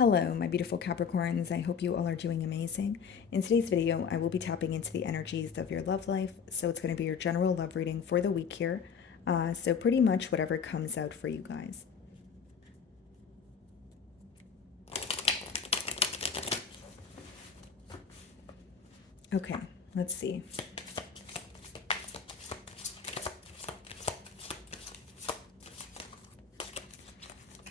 Hello, my beautiful Capricorns. I hope you all are doing amazing. In today's video, I will be tapping into the energies of your love life. So it's going to be your general love reading for the week here. So pretty much whatever comes out for you guys. Okay, let's see.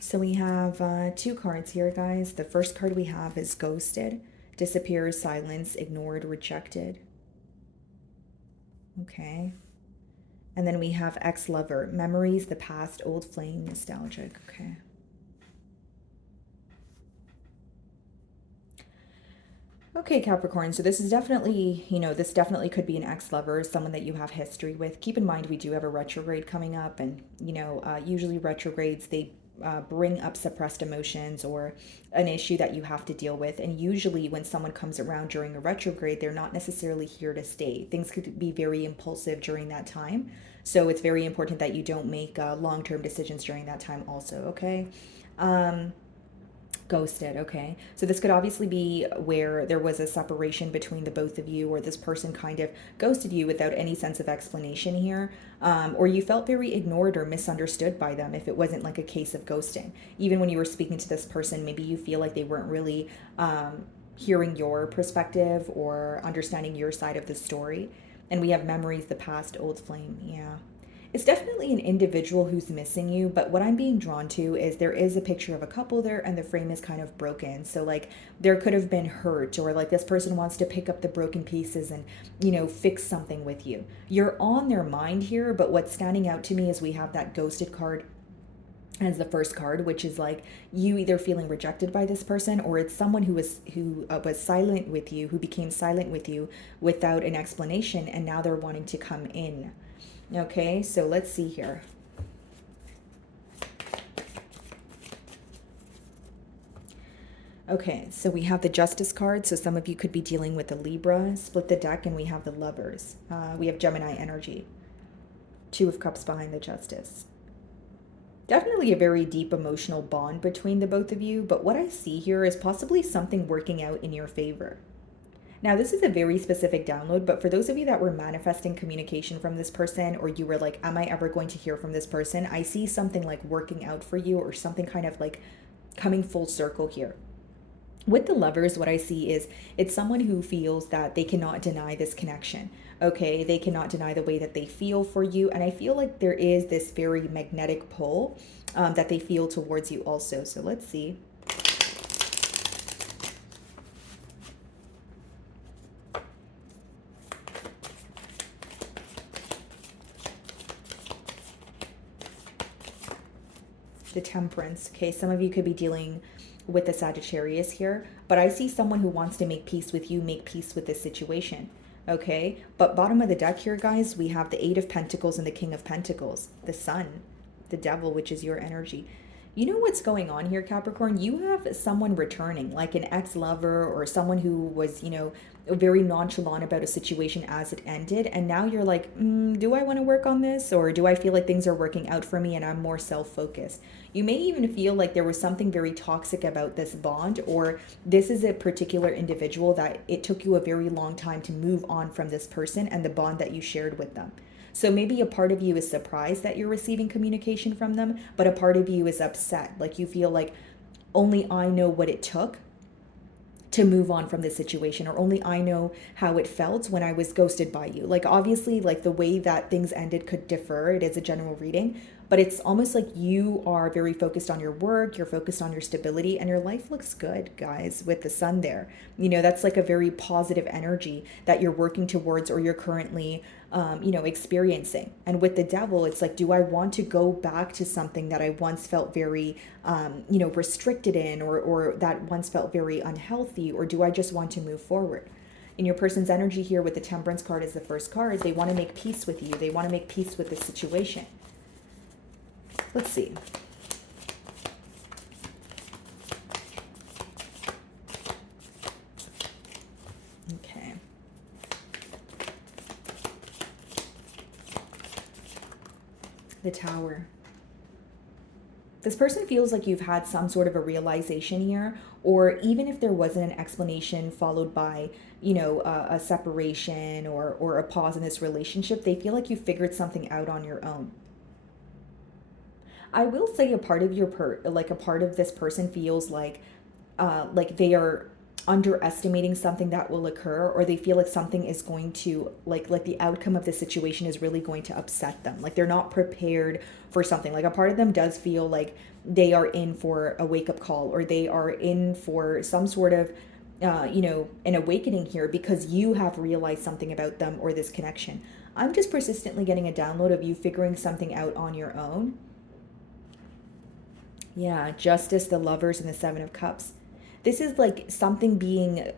So we have two cards here, guys. The first card we have is ghosted, disappears, silence, ignored, rejected. Okay. And then we have ex-lover, memories, the past, old flame, nostalgic. Okay. Okay, Capricorn, so this is definitely, this definitely could be an ex-lover, someone that you have history with. Keep in mind, we do have a retrograde coming up, and, usually retrogrades, they bring up suppressed emotions or an issue that you have to deal with. And usually when someone comes around during a retrograde, they're not necessarily here to stay. Things could be very impulsive during that time. So it's very important that you don't make long-term decisions during that time also, okay? Ghosted, okay. So this could obviously be where there was a separation between the both of you, or this person kind of ghosted you without any sense of explanation here, or you felt very ignored or misunderstood by them if it wasn't like a case of ghosting. Even when you were speaking to this person, maybe you feel like they weren't really hearing your perspective or understanding your side of the story. And we have memories, the past, old flame, yeah. It's definitely an individual who's missing you, but what I'm being drawn to is there is a picture of a couple there and the frame is kind of broken. So like there could have been hurt, or like this person wants to pick up the broken pieces and, fix something with you. You're on their mind here, but what's standing out to me is we have that ghosted card as the first card, which is like you either feeling rejected by this person, or it's someone who was silent with you, who became silent with you without an explanation, and now they're wanting to come in. Okay, so let's see here. Okay, so we have the Justice card. So some of you could be dealing with the Libra. Split the deck and we have the Lovers. We have Gemini energy. Two of Cups behind the Justice. Definitely a very deep emotional bond between the both of you. But what I see here is possibly something working out in your favor. Now, this is a very specific download, but for those of you that were manifesting communication from this person, or you were like, am I ever going to hear from this person? I see something like working out for you, or something kind of like coming full circle here. With the Lovers, what I see is it's someone who feels that they cannot deny this connection. Okay, they cannot deny the way that they feel for you. And I feel like there is this very magnetic pull that they feel towards you also. So let's see. The Temperance. Okay, some of you could be dealing with the Sagittarius here, but I see someone who wants to make peace with you, make peace with this situation. Okay, but bottom of the deck here, guys, we have the Eight of Pentacles and the King of Pentacles, the Sun, the Devil, which is your energy. You know what's going on here, Capricorn? You have someone returning, like an ex-lover or someone who was, very nonchalant about a situation as it ended. And now you're like, do I want to work on this? Or do I feel like things are working out for me and I'm more self-focused? You may even feel like there was something very toxic about this bond, or this is a particular individual that it took you a very long time to move on from this person and the bond that you shared with them. So maybe a part of you is surprised that you're receiving communication from them, but a part of you is upset. Like you feel like only I know what it took to move on from this situation, or only I know how it felt when I was ghosted by you. Like obviously, like the way that things ended could differ. It is a general reading, but it's almost like you are very focused on your work, you're focused on your stability, and your life looks good, guys, with the Sun there. That's like a very positive energy that you're working towards, or you're currently experiencing. And with the Devil, it's like, do I want to go back to something that I once felt very, restricted in, or that once felt very unhealthy, or do I just want to move forward? In your person's energy here with the Temperance card as the first card, they want to make peace with you. They want to make peace with the situation. Let's see. Okay. The Tower. This person feels like you've had some sort of a realization here, or even if there wasn't an explanation followed by, a separation or a pause in this relationship, they feel like you figured something out on your own. I will say a part of like a part of this person feels like they are underestimating something that will occur, or they feel like something is going to like the outcome of the situation is really going to upset them, like they're not prepared for something. Like a part of them does feel like they are in for a wake-up call, or they are in for some sort of an awakening here because you have realized something about them or this connection. I'm just persistently getting a download of you figuring something out on your own. Yeah, Justice, the Lovers, and the Seven of Cups. This is like something being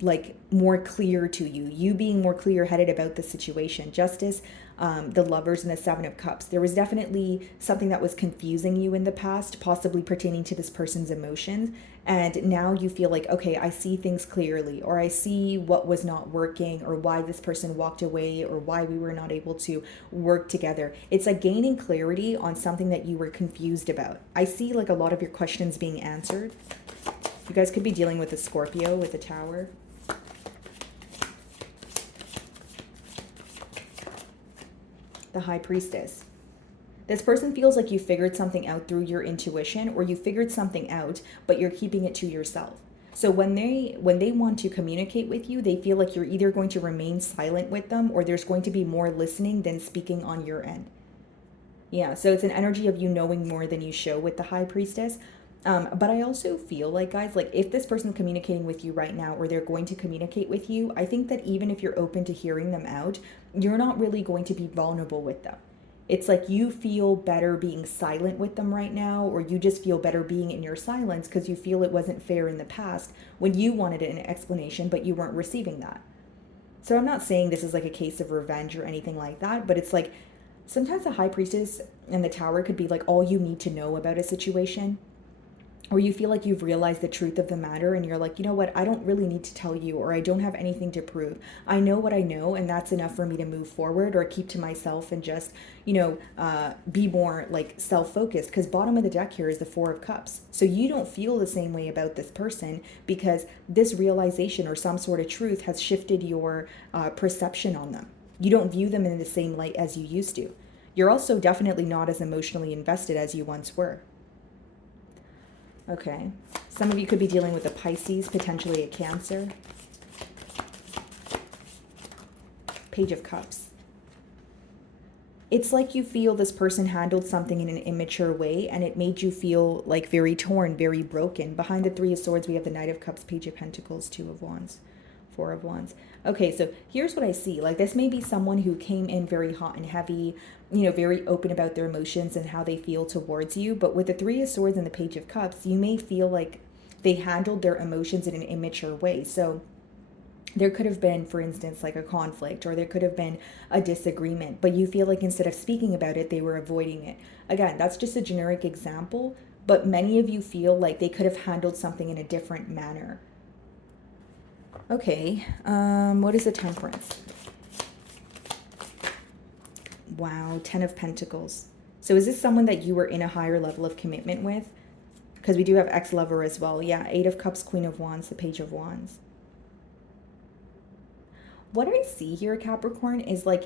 like more clear to you, you being more clear headed about the situation. Justice, the Lovers, and the Seven of Cups. There was definitely something that was confusing you in the past, possibly pertaining to this person's emotions. And now you feel like, okay, I see things clearly, or I see what was not working, or why this person walked away, or why we were not able to work together. It's like gaining clarity on something that you were confused about. I see like a lot of your questions being answered. You guys could be dealing with a Scorpio with a Tower. The High Priestess. This person feels like you figured something out through your intuition, or you figured something out, but you're keeping it to yourself. So when they want to communicate with you, they feel like you're either going to remain silent with them, or there's going to be more listening than speaking on your end. Yeah, so it's an energy of you knowing more than you show with the High Priestess. But I also feel like, guys, like if this person's communicating with you right now, or they're going to communicate with you, I think that even if you're open to hearing them out, you're not really going to be vulnerable with them. It's like you feel better being silent with them right now, or you just feel better being in your silence because you feel it wasn't fair in the past when you wanted an explanation, but you weren't receiving that. So I'm not saying this is like a case of revenge or anything like that, but it's like sometimes the High Priestess and the Tower could be like all you need to know about a situation, or you feel like you've realized the truth of the matter and you're like, you know what, I don't really need to tell you, or I don't have anything to prove. I know what I know, and that's enough for me to move forward or keep to myself and just, be more like self-focused. Because bottom of the deck here is the Four of Cups. So you don't feel the same way about this person because this realization or some sort of truth has shifted your perception on them. You don't view them in the same light as you used to. You're also definitely not as emotionally invested as you once were. Okay, some of you could be dealing with a Pisces, potentially a Cancer. Page of Cups. It's like you feel this person handled something in an immature way, and it made you feel like very torn, very broken. Behind the Three of Swords, we have the Knight of Cups, Page of Pentacles, Two of Wands, Four of Wands. Okay, so here's what I see. Like this may be someone who came in very hot and heavy, very open about their emotions and how they feel towards you. But with the Three of Swords and the Page of Cups, you may feel like they handled their emotions in an immature way. So there could have been, for instance, like a conflict, or there could have been a disagreement, but you feel like instead of speaking about it, they were avoiding it. Again, that's just a generic example, but many of you feel like they could have handled something in a different manner. Okay, what is the Temperance? Wow, Ten of Pentacles. So is this someone that you were in a higher level of commitment with? Because we do have ex-lover as well. Yeah, Eight of Cups, Queen of Wands, the Page of Wands. What I see here, Capricorn, is like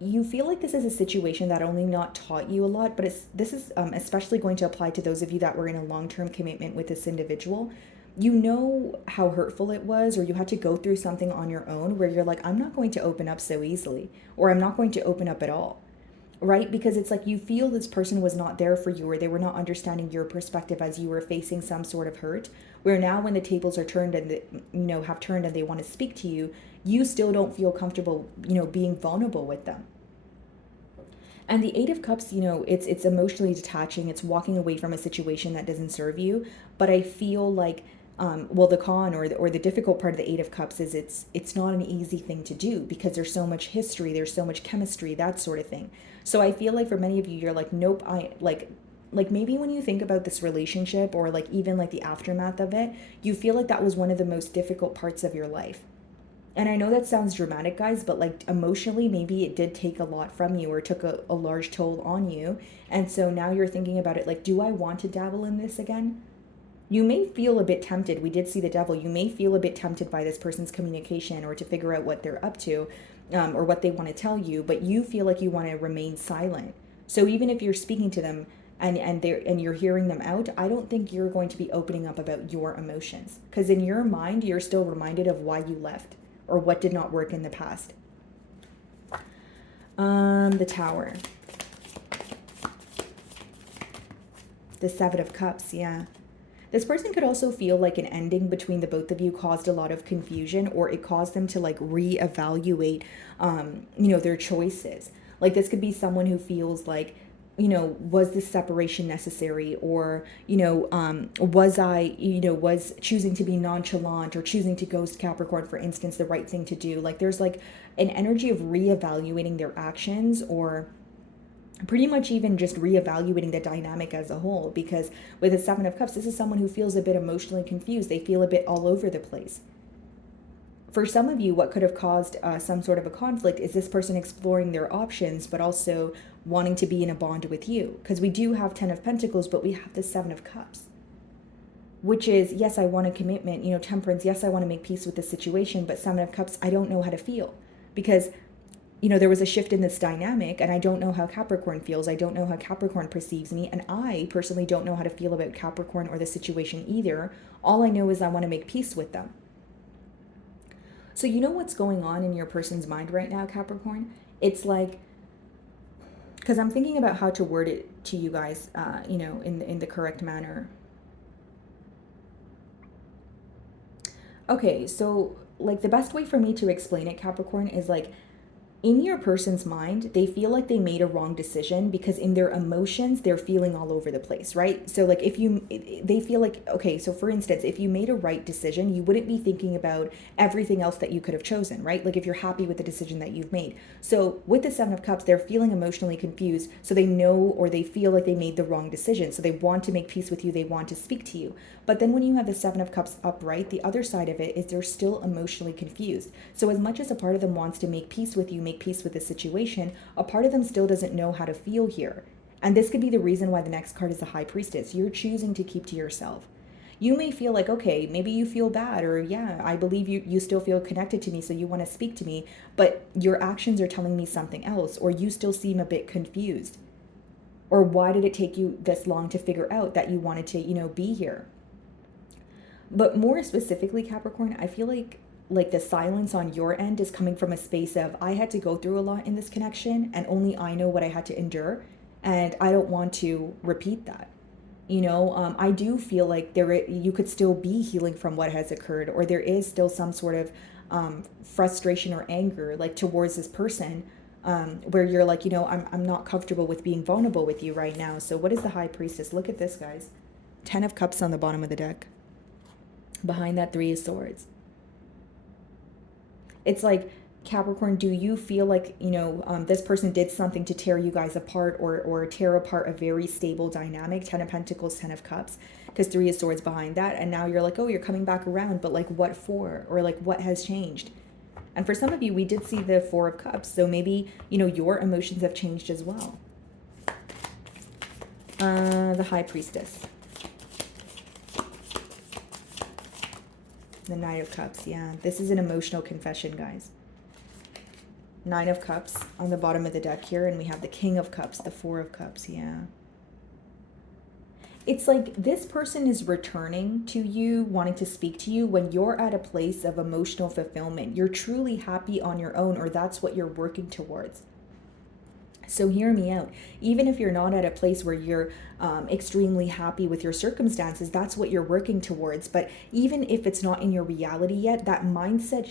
you feel like this is a situation that only not taught you a lot, but this is especially going to apply to those of you that were in a long-term commitment with this individual. You know how hurtful it was, or you had to go through something on your own where you're like, I'm not going to open up so easily, or I'm not going to open up at all, right? Because it's like you feel this person was not there for you, or they were not understanding your perspective as you were facing some sort of hurt, where now when the tables are turned and have turned and they want to speak to you, you still don't feel comfortable, being vulnerable with them. And the Eight of Cups, it's emotionally detaching. It's walking away from a situation that doesn't serve you. But I feel like, the con or the difficult part of the Eight of Cups is it's not an easy thing to do because there's so much history, there's so much chemistry, that sort of thing. So I feel like for many of you, you're like, nope, like maybe when you think about this relationship, or like even like the aftermath of it, you feel like that was one of the most difficult parts of your life. And I know that sounds dramatic, guys, but like emotionally, maybe it did take a lot from you or took a large toll on you. And so now you're thinking about it like, do I want to dabble in this again? You may feel a bit tempted. We did see the devil. You may feel a bit tempted by this person's communication or to figure out what they're up to, or what they want to tell you, but you feel like you want to remain silent. So even if you're speaking to them and you're hearing them out, I don't think you're going to be opening up about your emotions, because in your mind you're still reminded of why you left or what did not work in the past. The Tower. The Seven of Cups, yeah. This person could also feel like an ending between the both of you caused a lot of confusion, or it caused them to like reevaluate, their choices. Like this could be someone who feels like, was this separation necessary? Or, was choosing to be nonchalant or choosing to ghost Capricorn, for instance, the right thing to do? Like there's like an energy of reevaluating their actions, or pretty much even just reevaluating the dynamic as a whole. Because with the Seven of Cups, this is someone who feels a bit emotionally confused. They feel a bit all over the place. For some of you, what could have caused some sort of a conflict is this person exploring their options, but also wanting to be in a bond with you. Because we do have 10 of Pentacles, but we have the Seven of Cups, which is, yes, I want a commitment, temperance. Yes, I want to make peace with the situation, but Seven of Cups, I don't know how to feel, because there was a shift in this dynamic, and I don't know how Capricorn feels. I don't know how Capricorn perceives me, and I personally don't know how to feel about Capricorn or the situation either. All I know is I want to make peace with them. So you know what's going on in your person's mind right now, Capricorn? It's like, because I'm thinking about how to word it to you guys, in the correct manner. Okay, so like the best way for me to explain it, Capricorn, is like, in your person's mind, they feel like they made a wrong decision because in their emotions, they're feeling all over the place, right? So like they feel like, okay, so for instance, if you made a right decision, you wouldn't be thinking about everything else that you could have chosen, right? Like if you're happy with the decision that you've made. So with the Seven of Cups, they're feeling emotionally confused. So they know, or they feel like they made the wrong decision. So they want to make peace with you. They want to speak to you. But then when you have the Seven of Cups upright, the other side of it is they're still emotionally confused. So as much as a part of them wants to make peace with you, make peace with the situation, a part of them still doesn't know how to feel here. And this could be the reason why the next card is the High Priestess. You're choosing to keep to yourself. You may feel like, okay, maybe you feel bad, or yeah, I believe you still feel connected to me, so you want to speak to me, but your actions are telling me something else, or you still seem a bit confused. Or why did it take you this long to figure out that you wanted to, be here? But more specifically, Capricorn, I feel like the silence on your end is coming from a space of, I had to go through a lot in this connection, and only I know what I had to endure, and I don't want to repeat that. I do feel like you could still be healing from what has occurred, or there is still some sort of frustration or anger like towards this person, where you're like, I'm not comfortable with being vulnerable with you right now. So what is the High Priestess? Look at this, guys. 10 of Cups on the bottom of the deck. Behind that, 3 of Swords. It's like, Capricorn, do you feel like, this person did something to tear you guys apart, or tear apart a very stable dynamic? 10 of Pentacles, 10 of Cups, because 3 of Swords behind that. And now you're like, oh, you're coming back around, but like what for? Or like what has changed? And for some of you, we did see the 4 of Cups. So maybe, your emotions have changed as well. The High Priestess. The Knight of Cups, yeah. This is an emotional confession, guys. 9 of Cups on the bottom of the deck here, and we have the King of Cups, the 4 of Cups, yeah. It's like this person is returning to you, wanting to speak to you when you're at a place of emotional fulfillment. You're truly happy on your own, or that's what you're working towards. So hear me out. Even if you're not at a place where you're extremely happy with your circumstances, that's what you're working towards. But even if it's not in your reality yet, that mindset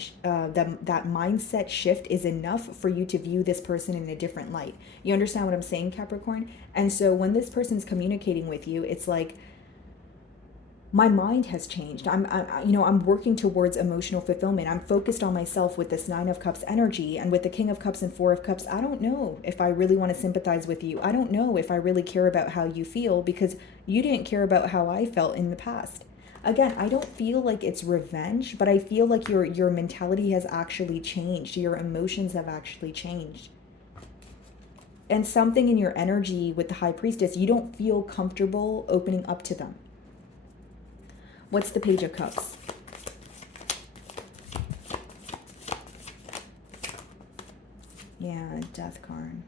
shift is enough for you to view this person in a different light. You understand what I'm saying, Capricorn? And so when this person's communicating with you, it's like, my mind has changed. I'm working towards emotional fulfillment. I'm focused on myself with this 9 of Cups energy, and with the King of Cups and 4 of Cups, I don't know if I really want to sympathize with you. I don't know if I really care about how you feel, because you didn't care about how I felt in the past. Again, I don't feel like it's revenge, but I feel like your mentality has actually changed. Your emotions have actually changed. And something in your energy with the high priestess, you don't feel comfortable opening up to them. What's the page of cups? Yeah, death card.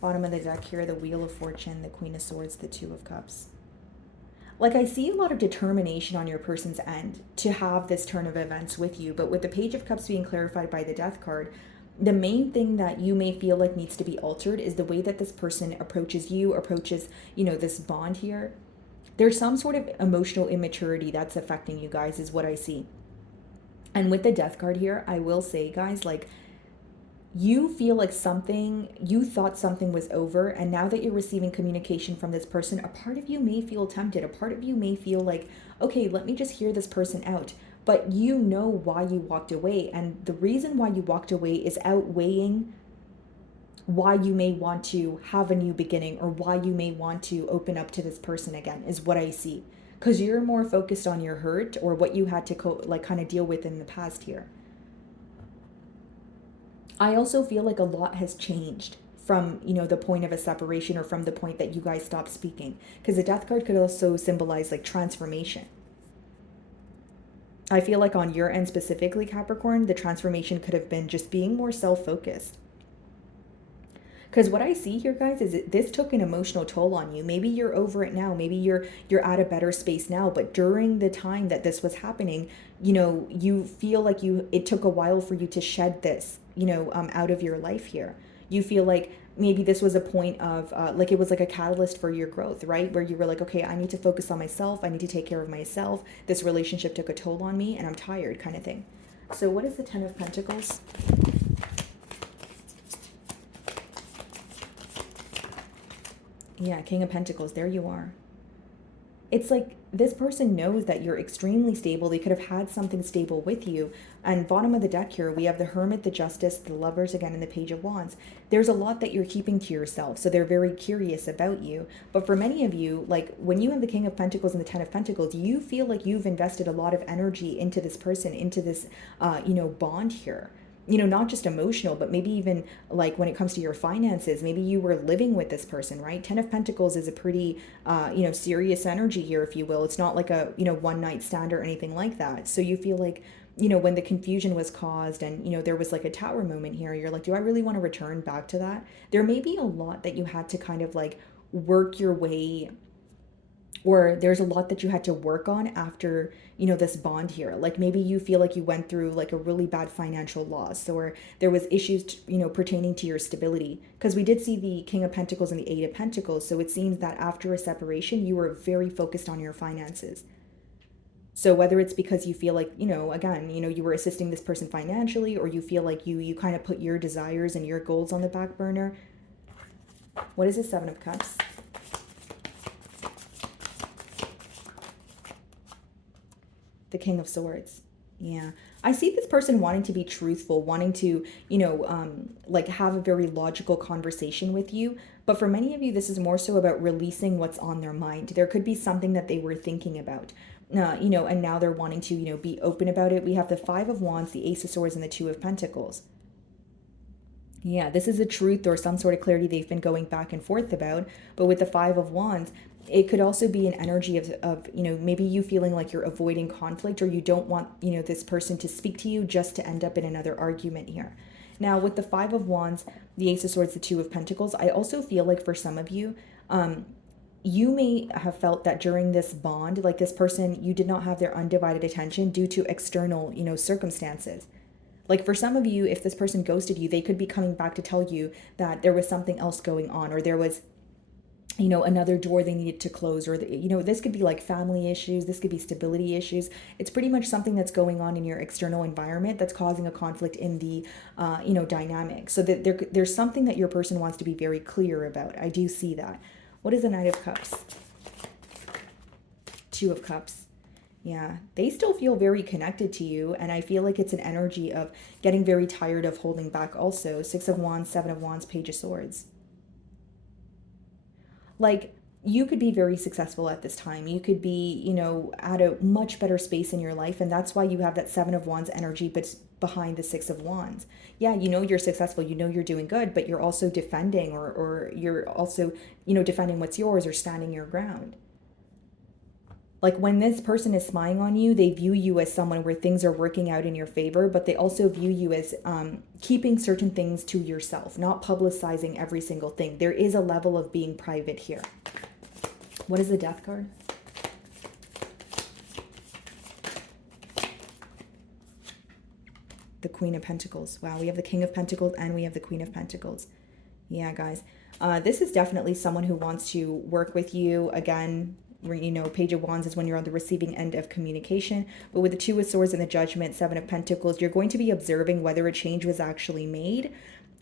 Bottom of the deck here, the wheel of fortune, the queen of swords, the two of cups. Like, I see a lot of determination on your person's end to have this turn of events with you, but with the page of cups being clarified by the death card, the main thing that you may feel like needs to be altered is the way that this person approaches you, approaches, this bond here. There's some sort of emotional immaturity that's affecting you guys, is what I see. And with the death card here, I will say, guys, like, you feel like you thought something was over, and now that you're receiving communication from this person, a part of you may feel tempted. A part of you may feel like, okay, let me just hear this person out. But you know why you walked away, and the reason why you walked away is outweighing why you may want to have a new beginning, or why you may want to open up to this person again, is what I see. Because you're more focused on your hurt or what you had to kind of deal with in the past here. I also feel like a lot has changed from, the point of a separation, or from the point that you guys stopped speaking. Because the death card could also symbolize like transformation. I feel like on your end specifically, Capricorn, the transformation could have been just being more self-focused. Because what I see here, guys, is this took an emotional toll on you. Maybe you're over it now. Maybe you're at a better space now. But during the time that this was happening, you feel like it took a while for you to shed this, out of your life here. You feel like maybe this was a point of, like, it was like a catalyst for your growth, right? Where you were like, okay, I need to focus on myself. I need to take care of myself. This relationship took a toll on me and I'm tired, kind of thing. So what is the Ten of Pentacles? Yeah, King of Pentacles, there you are. It's like this person knows that you're extremely stable. They could have had something stable with you. And bottom of the deck here, we have the Hermit, the Justice, the Lovers again, and the Page of Wands. There's a lot that you're keeping to yourself, so they're very curious about you. But for many of you, like when you have the King of Pentacles and the Ten of Pentacles, you feel like you've invested a lot of energy into this person, into this, bond here. Not just emotional, but maybe even like when it comes to your finances, maybe you were living with this person, right? Ten of Pentacles is a pretty, serious energy here, if you will. It's not like a, one night stand or anything like that. So you feel like, when the confusion was caused and, there was like a tower moment here, you're like, do I really want to return back to that? There may be a lot that you had to kind of like work your way, or there's a lot that you had to work on after, this bond here. Like maybe you feel like you went through like a really bad financial loss, or there was issues, pertaining to your stability. Because we did see the King of Pentacles and the Eight of Pentacles. So it seems that after a separation, you were very focused on your finances. So whether it's because you feel like, again, you were assisting this person financially, or you feel like you kind of put your desires and your goals on the back burner. What is the Seven of Cups? The King of Swords. Yeah. I see this person wanting to be truthful, wanting to, like have a very logical conversation with you. But for many of you, this is more so about releasing what's on their mind. There could be something that they were thinking about, and now they're wanting to, be open about it. We have the Five of Wands, the Ace of Swords, and the Two of Pentacles. Yeah, this is a truth or some sort of clarity they've been going back and forth about. But with the Five of Wands, it could also be an energy of maybe you feeling like you're avoiding conflict, or you don't want, this person to speak to you just to end up in another argument here. Now, with the Five of Wands, the Ace of Swords, the Two of Pentacles, I also feel like for some of you, you may have felt that during this bond, like this person, you did not have their undivided attention due to external, circumstances. Like for some of you, if this person ghosted you, they could be coming back to tell you that there was something else going on, or there was, another door they needed to close, or, this could be like family issues. This could be stability issues. It's pretty much something that's going on in your external environment that's causing a conflict in the, dynamic. So that there's something that your person wants to be very clear about. I do see that. What is the Knight of Cups? Two of Cups. Yeah, they still feel very connected to you, and I feel like it's an energy of getting very tired of holding back also. Six of Wands, Seven of Wands, Page of Swords. Like, you could be very successful at this time. You could be, at a much better space in your life. And that's why you have that Seven of Wands energy, but behind the Six of Wands. Yeah, you're successful, you're doing good, but you're also defending, or you're also, defending what's yours or standing your ground. Like when this person is spying on you, they view you as someone where things are working out in your favor, but they also view you as keeping certain things to yourself, not publicizing every single thing. There is a level of being private here. What is the Death card? The Queen of Pentacles. Wow, we have the King of Pentacles and we have the Queen of Pentacles. Yeah, guys. This is definitely someone who wants to work with you. Again, Page of Wands is when you're on the receiving end of communication. But with the Two of Swords and the Judgment, Seven of Pentacles, you're going to be observing whether a change was actually made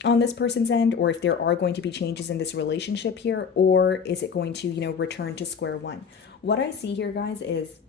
on this person's end, or if there are going to be changes in this relationship here, or is it going to, return to square one. What I see here, guys, is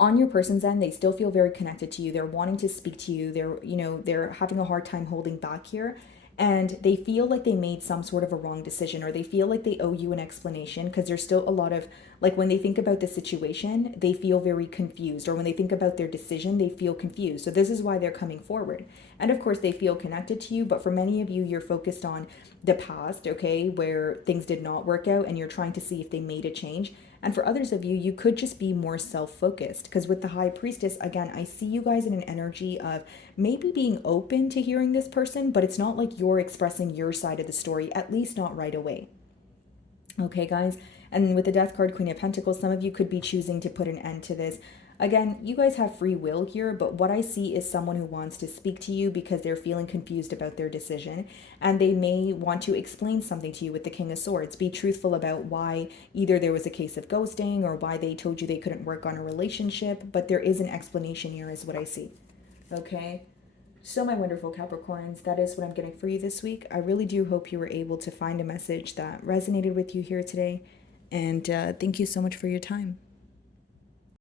on your person's end, they still feel very connected to you. They're wanting to speak to you. They're having a hard time holding back here. And they feel like they made some sort of a wrong decision, or they feel like they owe you an explanation, because there's still a lot of, like, when they think about the situation, they feel very confused, or when they think about their decision, they feel confused. So this is why they're coming forward. And of course, they feel connected to you, but for many of you, you're focused on the past, okay, where things did not work out, and you're trying to see if they made a change. And for others of you, you could just be more self-focused, because with the High Priestess, again, I see you guys in an energy of maybe being open to hearing this person, but it's not like you're expressing your side of the story, at least not right away. Okay, guys? And with the Death card, Queen of Pentacles, some of you could be choosing to put an end to this. Again, you guys have free will here, but what I see is someone who wants to speak to you because they're feeling confused about their decision, and they may want to explain something to you with the King of Swords. Be truthful about why either there was a case of ghosting or why they told you they couldn't work on a relationship, but there is an explanation here is what I see. Okay? So my wonderful Capricorns, that is what I'm getting for you this week. I really do hope you were able to find a message that resonated with you here today, and thank you so much for your time.